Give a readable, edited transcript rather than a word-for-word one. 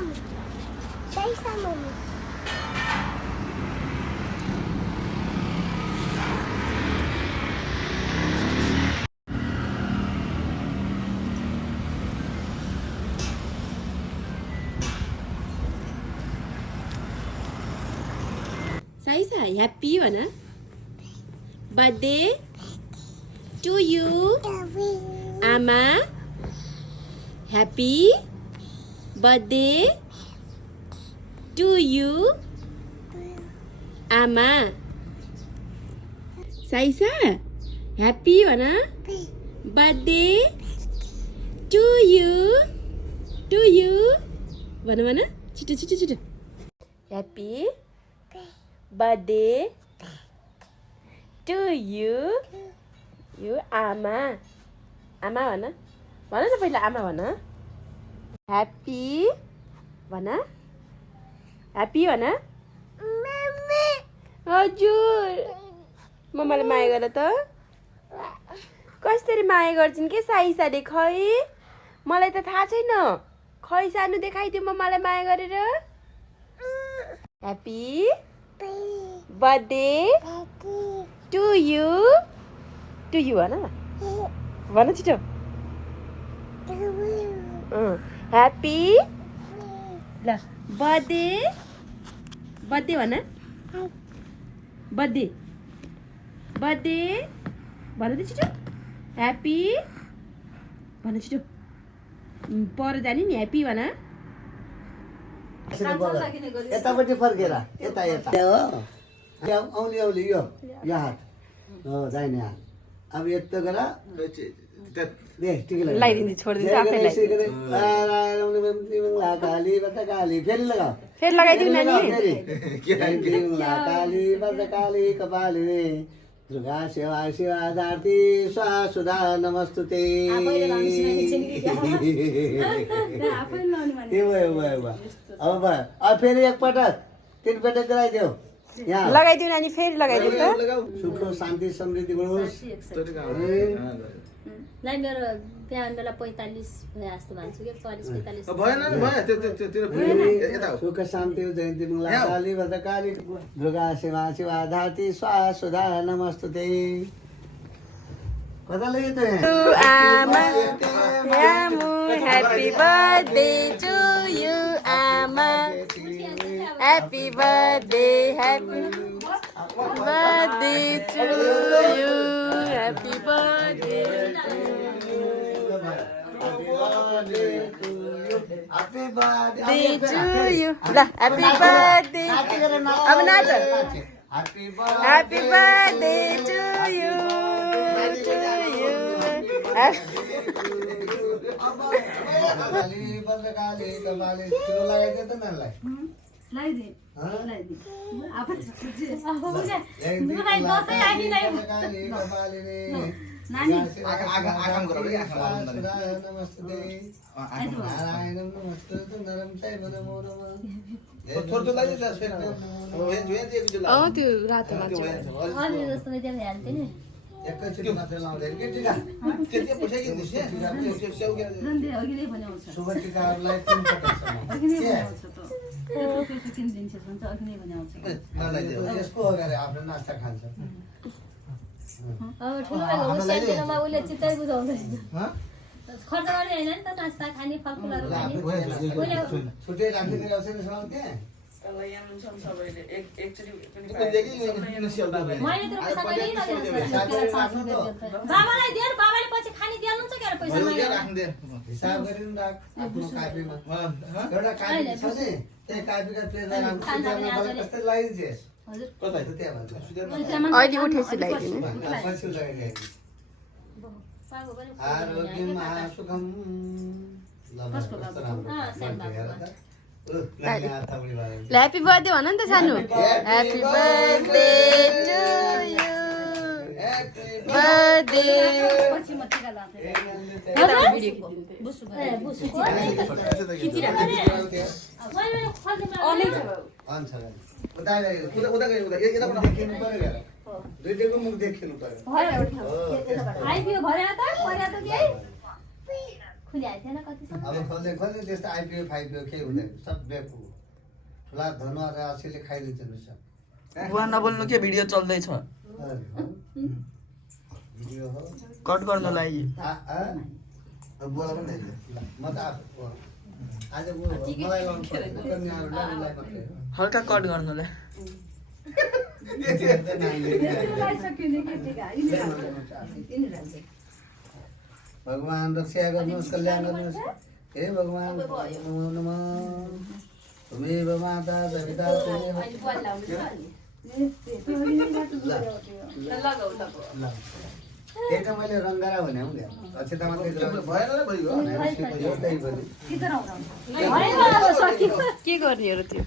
Saisa, happy भन birthday to you आमा happy birthday to you आमा Saisa, happy भन birthday to you भन छिटो छिटो छिटो happy birthday to you आमा आमा भन भन न पहिला आमा भन ह्याप्पी भन ह्याप्पी भन हजुर मम्माले माया गर त कसरी माया गर्छिन् के साइसाले खै मलाई त थाहा छैन खै सानो देखाइदियो मम्मालाई माया गरेर ह्याप्पी birthday to you भन छिटो ह्याप्पी ल बर्थडे भन बर्थडे भन त छिटो ह्याप्पी भन छिटो पर जाने नि ह्याप्पी भन यतापट्टि फर्केर यता यता औली औली यो हात हो दाहिने हात अब यस्तो गर लगाइदिन्छु छोडिदिन्छु आफैलाई फेरि लगाऊ फेरि लगाइदिउँ नानी काली काली कपाली दुर्गा सेवा शिवा धारती स्वासुधा नमस्तुते अब फेरि एकपटक 3 पटक गराइदेऊ लगाइदिउँ नानी फेरि लगाइदिउँ त सुख शान्ति समृद्धि बढोस् लाई मेरो बिहान बेला 45 भए जस्तो भन्छु के 40 45 भएन नि भयो त्यो सुख शान्ति जयन्ती मङ्गला काली भद्रकाली दुर्गा सेवा शिवा धारती स्वासुधा नमस्तुते कता लगे तो आमा ह्याप्पी बर्थडे टु यु आमा happy birthday to you happy birthday Happy birthday to you. Happy birthday. अब नाच. Happy birthday to you. Kali Bhadrakali कपाली तिरो लगाइदियो त नानीलाई लगाइदिए नानी आगम गरौ रे नमस्ते नारायणं नमस्ते नरम चैव नमो नमः थोर लागि छ छैन त्यो रातो मान्छ अनि जस्तो चाहिँ हाल्थे नि एकैचोटि मात्र लाउँदैन के टिका त्यति पैसा किन्दिस स्याउ के रन्दे अघि नै भन्याउँछ शुभ टिकाहरूलाई 3 पटकसम्म अघि नै भन्याउँछ त त्यस्तो पैसा किन्दिन्छ भन्छ अघि नै भन्याउँछ यसको अगाडि आफ्नो नास्ता खान्छ अब ठुलो भएको सानोमा उसले चित्तै बुझाउँदैन खर्च गर्ने होइन नि त नास्ता खाने फलफुलहरू खाने छुट्टै राखिदिने रहेछ नि सबै त्यहाँ मैले त पैसा कहिले बाबालाई दिएर बाबाले पछि खाने दिइहाल्नुहुन्छ के पैसा मैले हिसाब गरिन राख आफ्नो कापीमा एउटा कापी छ नि त्यही कापीका प्लेटमा कस्तै लगाइदिन्छ हजुर कता छ त्यहाँ भन्छ अहिले उठेछु लगाइदिनु पछि लगाइदिनु बाबु पनि आरोग्यम महासुखम ह्याप्पी बर्थडे भन नि त सानो happy birthday to you birthday पछि म टिका लाउँथे दुईटैको मुख देखिनु पर्यो आइपियो भरे त के खुल्याएको थिएन कतिसम्म अब खोल्दै खोल्दै त्यस्तो आइपिओ फाइपिओ केही हुँदैन सब बेफु ठुला धनुवा र असलीले खाइदिन्छ नि सब बुवा नबोल्नु के भिडियो चल्दैछ भिडियो हो कट गर्नुलाई बुवालाई पनि ल्याइदियो। म त आफू आज मलाई लाउनु पर्यो कन्याहरूलाई मात्रै हल्का कट गर्नुलाई भगवान् रक्षा गर्नुहोस् कल्याण गर्नुहोस् हे भगवान् नमो नमः त्वमेव माता सविता त्वमेव त्यही त मैले रङ्गारा भने हौ अक्षता मात्रै भएन र भइगयो। त्यही पनि के गर्ने हो र त्यो